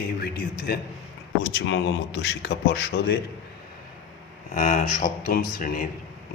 এই ভিডিওতে পশ্চিমবঙ্গ মধ্যশিক্ষা পর্ষদের সপ্তম শ্রেণীর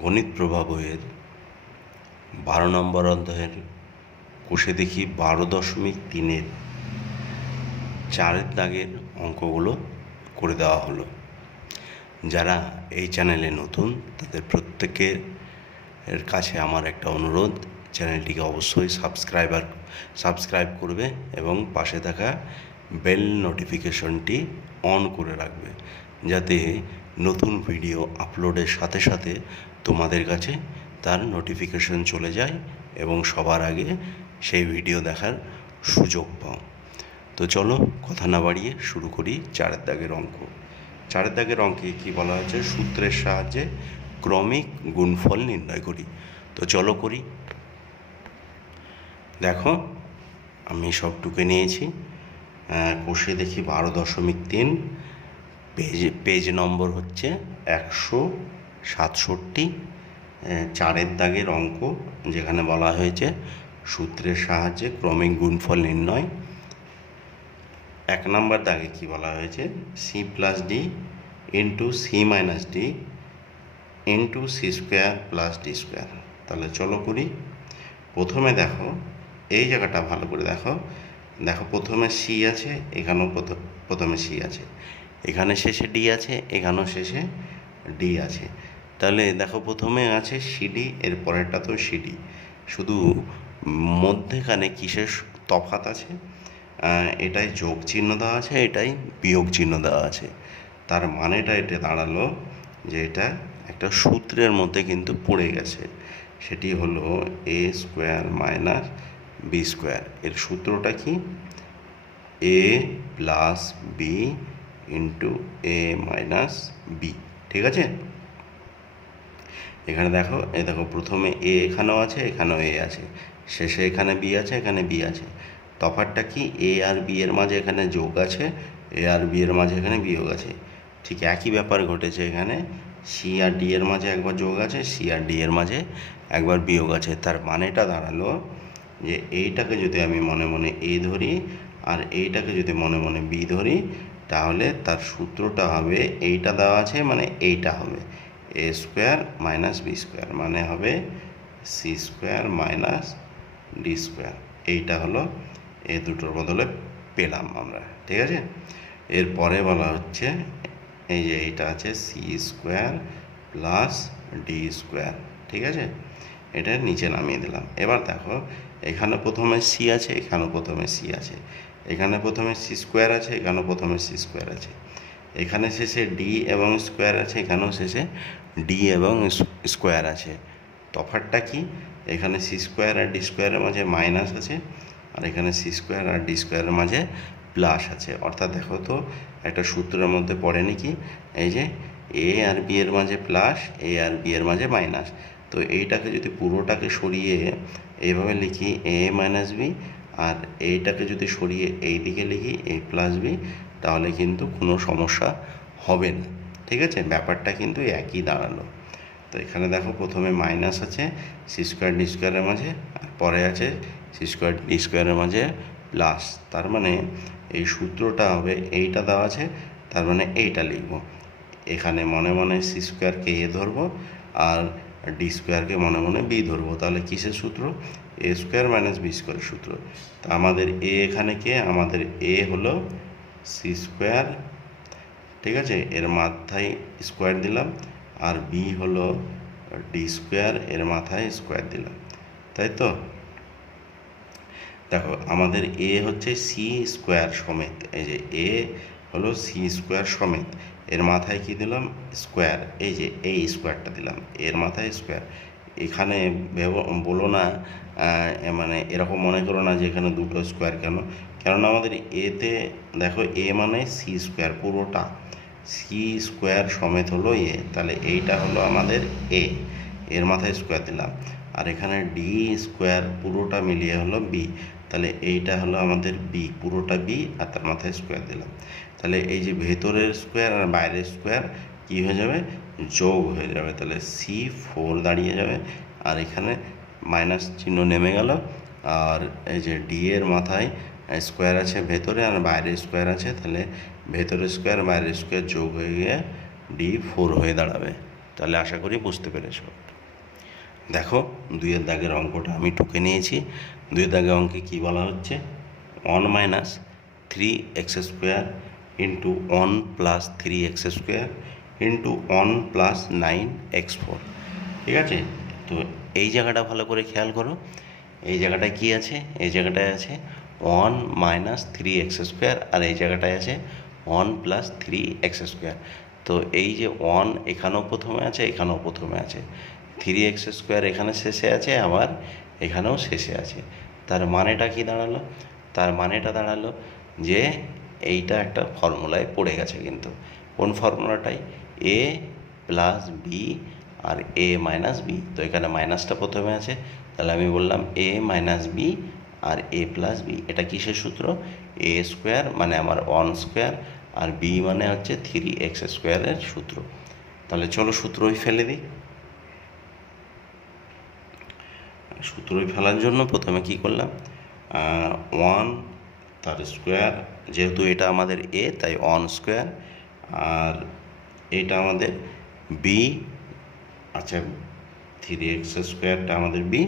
গণিত প্রভা বইয়ের 12 নম্বর অধ্যায়ের কোষে দেখি 12.3-এর 4 দাগের অঙ্কগুলো করে দেওয়া হলো। যারা এই চ্যানেলে নতুন তাদের প্রত্যেকের কাছে আমার একটা অনুরোধ, চ্যানেলটিকে অবশ্যই সাবস্ক্রাইব করবে এবং পাশে থাকা বেল নোটিফিকেশনটি অন করে রাখবে, যাতে নতুন ভিডিও আপলোডের সাথে সাথে তোমাদের কাছে তার নোটিফিকেশন চলে যায় এবং সবার আগে সেই ভিডিও দেখার সুযোগ পাও। তো চলো কথা না বাড়িয়ে শুরু করি 4 দাগের অঙ্ক। 4 দাগের অঙ্কে কী বলা হয়েছে? সূত্রের সাহায্যে ক্রমিক গুণফল নির্ণয় করি। তো চলো করি। দেখো, আমি সব টুকে নিয়েছি। কোষে দেখি 12.3, পেজ নম্বর হচ্ছে 167। 4 দাগের অঙ্ক, যেখানে বলা হয়েছে সূত্রের সাহায্যে ক্রমিক গুণফল নির্ণয়। 1 নম্বর দাগে কি বলা হয়েছে? c+d into c-d into c² + d²। তাহলে চলো করি। প্রথমে দেখো, এই জায়গাটা ভালো করে দেখো। প্রথমে c আছে, এখানেও প্রথমে c আছে, এখানে শেষে d আছে, এখানেও শেষে d আছে। তাহলে দেখো, প্রথমে আছে cd, এর পরেরটা তো cd, শুধু মধ্যেখানে কিসের তফাৎ আছে? এটাই যোগ চিহ্ন দেওয়া আছে, এটাই বিয়োগ চিহ্ন দেওয়া আছে। তার মানেটা এটা দাঁড়ালো যে এটা একটা সূত্রের মধ্যে কিন্তু পড়ে গেছে, সেটি হলো a² - b²। এর সূত্রটা কি? a + b into a - b। ঠিক আছে? এখানে দেখো, প্রথমে a এখানেও আছে, এখানেও a আছে, শেষে এখানে b আছে, এখানে b আছে। তফাৎটা কি? a আর b এর মাঝে এখানে যোগ আছে, a আর b এর মাঝে এখানে বিয়োগ আছে। ঠিক একই ব্যাপার ঘটেছে এখানে, c আর d এর মাঝে একবার যোগ আছে, c আর d এর মাঝে একবার বিয়োগ আছে। তার মানেটা দাঁড়ালো যে এইটাকে যদি আমি মনে মনে a ধরি আর এইটাকে যদি মনে মনে b ধরি, তাহলে তার সূত্রটা হবে, এইটা দেওয়া আছে মানে এইটা হবে a² - b², মানে হবে c² - d²। এইটা হলো এই দুটোর বদলে পেলাম আমরা। ঠিক আছে? এরপরে বলা হচ্ছে, এই যে এইটা আছে c² + d²। ঠিক আছে? এটা নিচে নামিয়ে দিলাম। এবার দেখো, এখানে প্রথমে c আছে, এখানেও প্রথমে c আছে, এখানে প্রথমে c² আছে, এখানেও প্রথমে c² আছে, এখানে শেষে d এবং স্কোয়ার আছে, এখানেও শেষে d এবং স্কোয়ার আছে। তফাৎটা কি? এখানে c² আর d² মাঝে মাইনাস আছে, আর এখানে c² আর d² মাঝে প্লাস আছে। অর্থাৎ দেখো তো, একটা সূত্রের মধ্যে পড়েনি কি? এই যে a আর b এর মাঝে প্লাস, a আর b এর মাঝে মাইনাস। তো এইটাকে যদি পুরোটাকে সরিয়ে এইভাবে লিখি a - b, আর এইটাকে যদি সরিয়ে এই দিকে লিখি a + b, তাহলে কিন্তু কোনো সমস্যা হবে না। ঠিক আছে? ব্যাপারটা কিন্তু একই দাঁড়ালো। তো এখানে দেখো, প্রথমে মাইনাস আছে c² d² মাঝে, আর পরে আছে c² d² মাঝে প্লাস। তার মানে এই সূত্রটা হবে, এইটা দেওয়া আছে, তার মানে এইটা লিখব। এখানে মনে মনে c² a ধরবো আর d² মনে মনে b ধরবো। তাহলে কিসের সূত্র? a² - b² সূত্র। তা আমাদের a এখানে কে? আমাদের a হলো c²। ঠিক আছে? এর মাথায় স্কোয়ার দিলাম, আর b হলো d², এর মাথায় স্কোয়ার দিলাম। তাই তো? দেখো, আমাদের a হচ্ছে c² সমেত, এই যে a হলো c² সমেত, এর মাথায় কি দিলাম? স্কোয়ার। এই যে এই স্কোয়ারটা দিলাম, এর মাথায় স্কোয়ার। এখানে বলো না, মানে এরকম মনে করো না যে এখানে দুটো স্কোয়ার। কেননা আমাদের এতে দেখো, a মানে c² পুরোটা, c² সমেত হলো a। তাহলে এইটা হলো আমাদের a, এর মাথায় স্কোয়ার দিলাম। আর এখানে d² পুরোটা মিলিয়ে হলো b, তাহলে এইটা হলো আমাদের b, পুরোটা b, আর তার মাথায় স্কোয়ার দিলাম। তাহলে এই যে ভেতরের স্কোয়ার আর বাইরের স্কোয়ার কী হয়ে যাবে? যোগ হয়ে যাবে। তাহলে c4 দাঁড়িয়ে যাবে, আর এখানে মাইনাস চিহ্ন নেমে গেল, আর এই যে d এর মাথায় স্কোয়ার আছে ভেতরে আর বাইরে স্কোয়ার আছে, তাহলে ভেতরে স্কোয়ার বাইরের স্কোয়ার যোগ হয়ে গিয়ে D4 হয়ে দাঁড়াবে। তাহলে আশা করি বুঝতে পেরেছো। দেখো 2-এর দাগের অঙ্কটা আমি টুকে নিয়েছি। 2-এর দাগের অঙ্কে কী বলা হচ্ছে, 1 minus 3x square into 1 plus 3x square into 1 plus 9x4। ঠিক আছে, তো এই জায়গাটা ভালো করে খেয়াল করো। এই জায়গাটায় কি আছে, এই জায়গাটায় আছে 1 মাইনাস 3x স্কোয়ার, আর এই জায়গাটায় আছে 1 প্লাস 3x স্কোয়ার। তো এই যে 1 এখানেও প্রথমে আছে, এখানেও প্রথমে আছে, 3x স্কোয়ার এখানে শেষে আছে, আবার এখানেও শেষে আছে। তার মানেটা কি দাঁড়ালো? তার মানেটা দাঁড়ালো যে এইটা একটা ফর্মুলায় পড়ে গেছে। কিন্তু কোন ফর্মুলাটাই? এ প্লাস বি আর এ মাইনাস বি। তো এখানে মাইনাসটা প্রথমে আছে, তাহলে আমি বললাম এ মাইনাস বি আর এ প্লাস বি। এটা কিসের সূত্র? এ স্কোয়ার মানে আমার 1 স্কোয়ার আর বি মানে হচ্ছে 3x স্কোয়ারের সূত্র। তাহলে চলো সূত্রই ফেলে দিই। সূত্রই ফেলার জন্য প্রথমে কি করলাম, 1 তার স্কোয়ার, যেহেতু এটা আমাদের এ তাই 1 স্কোয়ার, আর এটা আমাদের বি, আচ্ছা 3x স্কোয়ারটা আমাদের বি,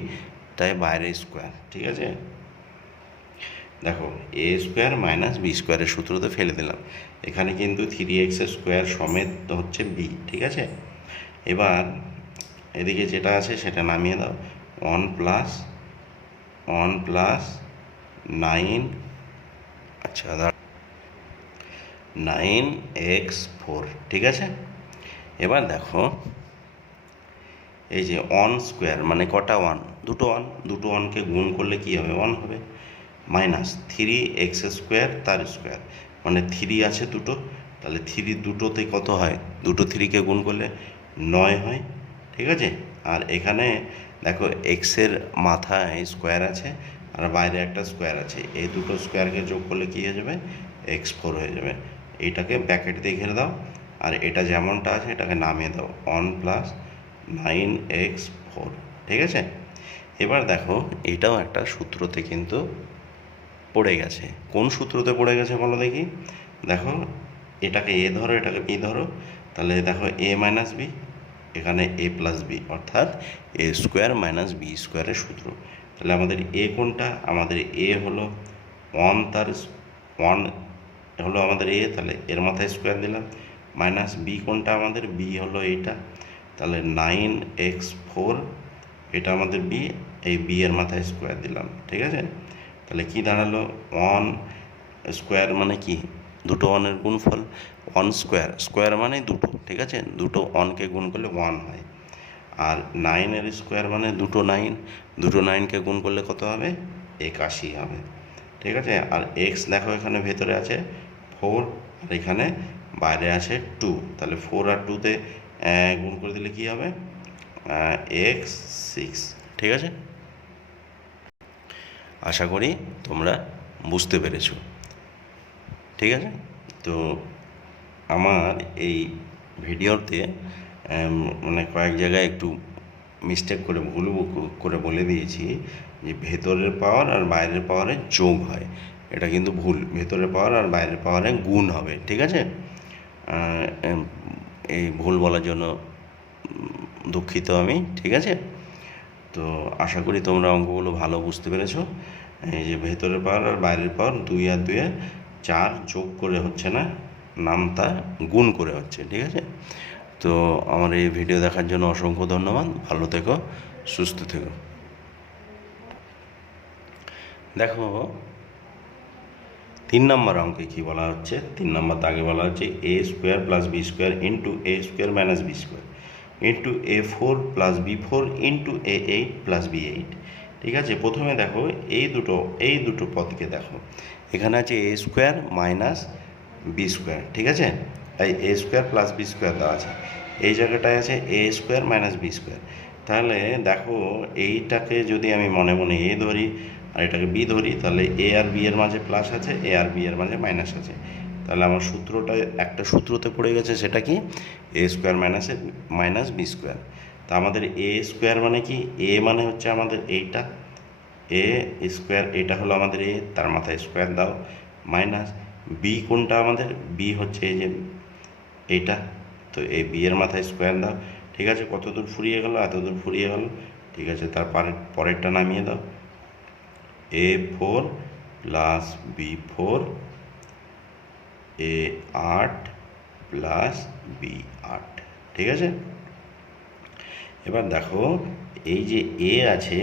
তাই বাইরে স্কোয়ার। ঠিক আছে, দেখো এ স্কোয়ার মাইনাস বি স্কোয়ারের সূত্রতে ফেলে দিলাম। এখানে কিন্তু 3x স্কোয়ার সমেত হচ্ছে বি। ঠিক আছে, এবার এদিকে যেটা আছে সেটা নামিয়ে দাও। 1 প্লাস 9, আচ্ছা 9x4। ঠিক আছে, এবার দেখো এই যে 1 স্কোয়ার মানে কটা 1? দুটো 1, দুটো 1কে গুণ করলে কী হবে? 1 হবে। মাইনাস 3x স্কোয়ার তার স্কোয়ার মানে 3 আছে দুটো, তাহলে 3 দুটোতে কত হয়? দুটো 3কে গুণ করলে 9 হয়। ঠিক আছে, আর এখানে দেখো এক্সের মাথায় স্কোয়ার আছে আর বাইরে একটা স্কোয়ার আছে, এই দুটো স্কোয়ারকে যোগ করলে কী হয়ে যাবে? x4 হয়ে যাবে। এইটাকে ব্র্যাকেট দিয়ে ঘিরে দাও, আর এটা যেমনটা আছে এটাকে নামিয়ে দাও, 1 প্লাস 9x4। ঠিক আছে, এবার দেখো এটাও একটা সূত্রতে কিন্তু পড়ে গেছে। কোন সূত্রতে পড়ে গেছে বলো দেখি? দেখো এটাকে এ ধরো, এটাকে বি ধরো, তাহলে দেখো এ মাইনাস বি, এখানে এ প্লাস বি, অর্থাৎ এ স্কোয়ার মাইনাস বি স্কোয়ারের সূত্র। তাহলে আমাদের এ কোনটা? আমাদের এ হলো 1 তার 1 হলো আমাদের এ, তাহলে এর মাথায় স্কোয়ার দিলাম। মাইনাস বি কোনটা? আমাদের বি হলো এইটা, তাহলে 9x4 এটা আমাদের বি, এই বি এর মাথায় স্কোয়ার দিলাম। ঠিক আছে, তাহলে কি দাঁড়ালো? 1 স্কোয়ার মানে কি? দুটো 1-এর গুণফল। 1 স্কোয়ার, স্কোয়ার মানে দুটো। ঠিক আছে, দুটো 1কে গুণ করলে 1 হয়। আর 9-এর স্কোয়ার মানে দুটো 9, দুটো 9কে গুণ করলে কত হবে? 81 হবে। ঠিক আছে, আর এক্স দেখো এখানে ভেতরে আছে 4 আর এখানে বাইরে আছে 2, তাহলে 4 আর 2তে গুণ করে দিলে কি হবে? x6। ঠিক আছে, আশা করি তোমরা বুঝতে পেরেছো। ঠিক আছে, তো আমার এই ভিডিওতে মানে কয়েক জায়গায় একটু মিস্টেক করে ভুল করে বলে দিয়েছি যে ভেতরের পাওয়ার আর বাইরের পাওয়ারের যোগ হয়, এটা কিন্তু ভুল। ভেতরের পাওয়ার আর বাইরের পাওয়ারে গুণ হবে। ঠিক আছে, এই ভুল বলার জন্য দুঃখিত আমি। ঠিক আছে, তো আশা করি তোমরা অঙ্কগুলো ভালো বুঝতে পেরেছো। এই যে ভেতরের পাওয়ার আর বাইরের পাওয়ার 2 আর 2 4 যোগ করে হচ্ছে না, নামতা গুণ করে হচ্ছে। ঠিক আছে, তো আমার এই ভিডিও দেখার জন্য অসংখ্য ধন্যবাদ। ভালো থেকো, সুস্থ থেকো। দেখো 3 নম্বর অঙ্কে কী বলা হচ্ছে? 3 নম্বর দাগে বলা হচ্ছে a square plus b square into a square minus b square into A4 plus B4 into A8 plus B8। ঠিক আছে, প্রথমে দেখো এই দুটো পদকে দেখো, এখানে আছে এ স্কোয়ার মাইনাস বি স্কোয়ার। ঠিক আছে, এই এ স্কোয়ার প্লাস বি স্কোয়ার দেওয়া আছে, এই জায়গাটায় আছে এ স্কোয়ার মাইনাস বি স্কোয়ার। তাহলে দেখো এইটাকে যদি আমি মনে মনে এ ধরি আর এটাকে বি ধরি, তাহলে এ আর বি এর মাঝে প্লাস আছে, এ আর বি এর মাঝে মাইনাস আছে। তাহলে আমার সূত্রটা একটা সূত্রতে পড়ে গেছে, সেটা কি? এ স্কোয়ার মাইনাস বি স্কোয়ার। তা আমাদের এ স্কোয়ার মানে কি? এ মানে হচ্ছে আমাদের এইটা, এ এ স্কোয়ার, এটা হলো আমাদের এ, তার মাথায় স্কোয়ার দাও, মাইনাস বি কোনটা আমাদের, বি হচ্ছে এই যে এইটা, তো এই বি এর মাথায় স্কোয়ার দাও। ঠিক আছে, কত দূর ফুরিয়ে গেল, এত দূর ফুরিয়ে গেল। ঠিক আছে, তার পরেরটা নামিয়ে দাও, এ ফোর প্লাস বি ফোর, এ আট প্লাস বি আট। ঠিক আছে, এবার দেখো এই যে এ আছে,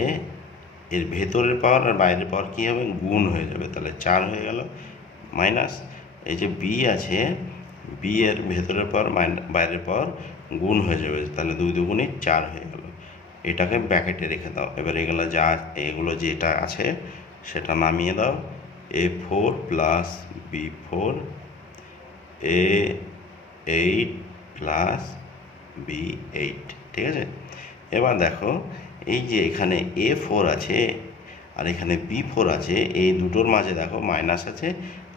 এর ভেতরের পাওয়ার আর বাইরের পাওয়ার কী হবে, গুণ হয়ে যাবে, তাহলে 4 হয়ে গেল, মাইনাস এই যে বি আছে, বি এর ভেতরের পাওয়ার বাইরের পাওয়ার গুণ হয়ে যাবে, তাহলে 2 দুগুণে 4 হয়ে গেল। এটাকে ব্র্যাকেটে রেখে দাও। এবার এগুলো যেটা আছে সেটা নামিয়ে দাও, এ ফোর প্লাস বি ফোর, এ এইট প্লাস বি এইট। ঠিক আছে, এবার দেখো এই যে এখানে এ ফোর আছে আর এখানে বি ফোর আছে, এই দুটোর মাঝে দেখো মাইনাস আছে,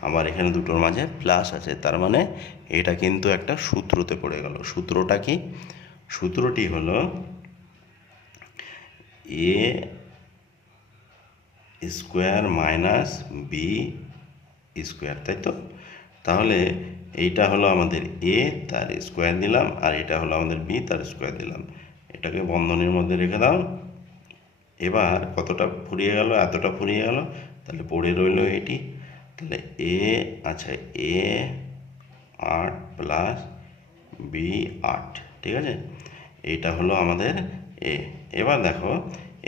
আবার এখানে দুটোর মাঝে প্লাস আছে, তার মানে এটা কিন্তু একটা সূত্রতে পড়ে গেল। সূত্রটা কি, সূত্রটি হলো এ স্কোয়ার মাইনাস বি স্কোয়ার, তাই তো? তাহলে এইটা হলো আমাদের এ, তার স্কোয়ার দিলাম, আর এটা হলো আমাদের বি, তার স্কোয়ার দিলাম। এটাকে বন্ধনীর মধ্যে রেখে দাও। এবার কতটা ফুরিয়ে গেল, এতটা ফুরিয়ে গেল, তাহলে পড়ে রইল এটি। তাহলে এ, আচ্ছা এ আট প্লাস বি আট। ঠিক আছে, এইটা হলো আমাদের এ। এবার দেখো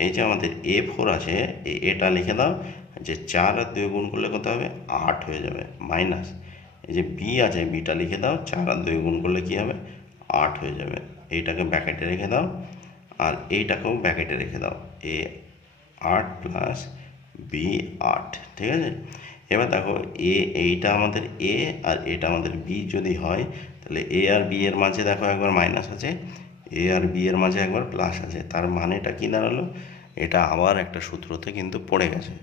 এই যে আমাদের এ ফোর আছে, এটা লিখে দাও, যে 4 আর 2 গুণ করলে কত হবে, 8 হয়ে যাবে, মাইনাস এই যে বি আছে, বিটা লিখে দাও, 4 আর 2 গুণ করলে কী হবে, 8 হয়ে যাবে। এইটাকে ব্র্যাকেটে রেখে দাও, আর এইটাকেও ব্র্যাকেটে রেখে দাও, এ আট প্লাস বি আট। ঠিক আছে, এবার দেখো এইটা আমাদের এ আর এটা আমাদের বি যদি হয়, তাহলে এ আর বি এর মাঝে দেখো একবার মাইনাস আছে, এ আর বি এর মাঝে একবার প্লাস আছে, তার মানেটা কী দাঁড়ালো, এটা আবার একটা সূত্রতে কিন্তু পড়ে গেছে।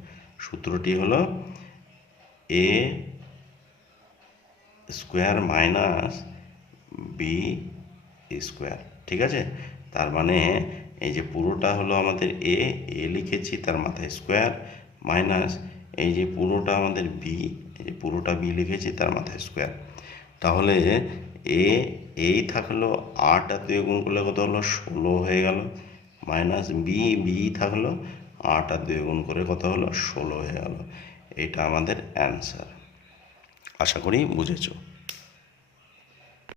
সূত্রটি হলো এ স্কোয়ার মাইনাস বি স্কোয়ার। ঠিক আছে, তার মানে এই যে পুরোটা হলো আমাদের এ লিখেছি, তার মাথায় স্কোয়ার, মাইনাস এই যে পুরোটা আমাদের বি, এই যে পুরোটা বি লিখেছি, তার মাথায় স্কোয়ার। তাহলে এই থাকলো 8 আর 2 গুণ করলে কত হলো, 16 হয়ে গেল, মাইনাস বি থাকলো 8 আর 2 গুণ করে কত হলো, 16 হয়ে গেল। এটা আমাদের অ্যান্সার। আশা করি বুঝেছো।